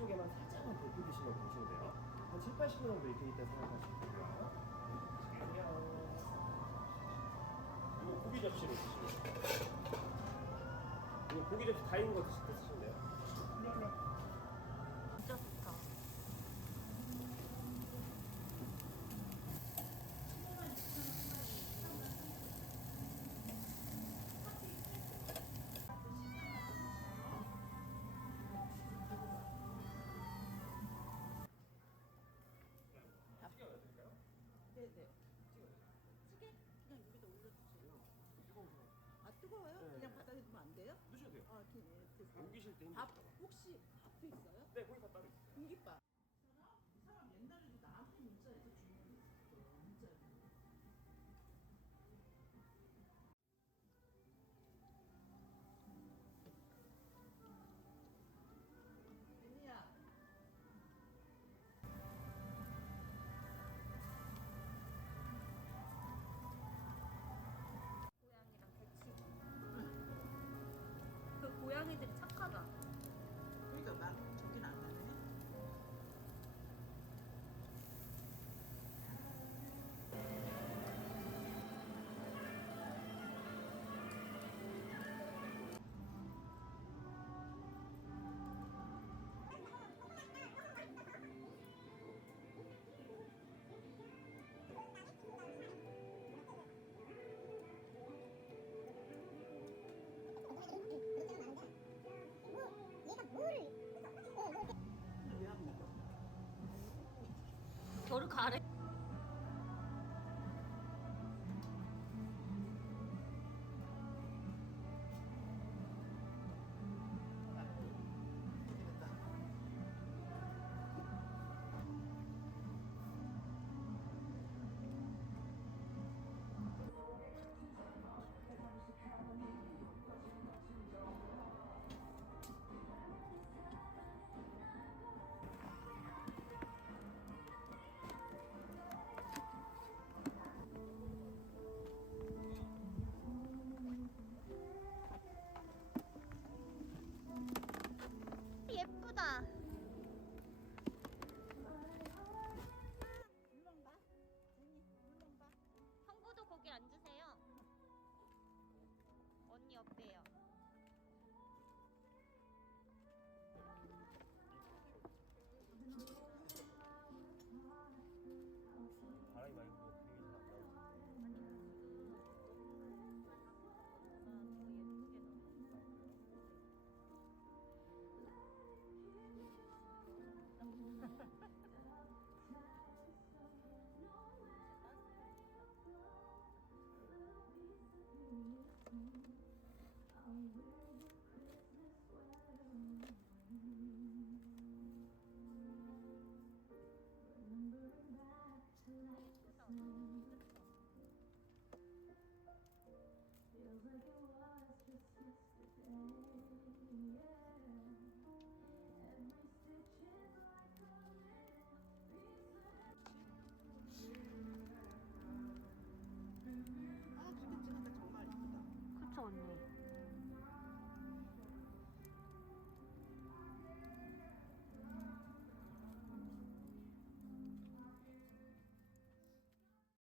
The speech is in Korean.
쪽에만 살짝만 돌리시면 보시면 돼요. 한 7, 80분 정도 익힐 때 생각하시면 되고요. 안녕. 이거 고기 접시로 드시면 돼요. 이거 고기 접시 다 익은 거 드실 때 쓰시면 돼요. 진짜 좋다. 찍어드릴까요? 네네. 찌개 그냥 여기다 올려주세요. 아 뜨거워요? 네. 그냥 바닥에 두면 안 돼요? 드셔도 돼요. 아 됐어요. 옮기실 때 밥 힘드실까 봐. 혹시 밥도 있어요? 네, 고기밥 따로 있어요. 공깃밥. 이 사람 옛날에도 나한테 문자에서 주문했었어. 문자로. 애니야. 고양이랑 개치고. 그 고양이들이 착하다. 그러니까 막 저긴 안 나네. 저를 가래.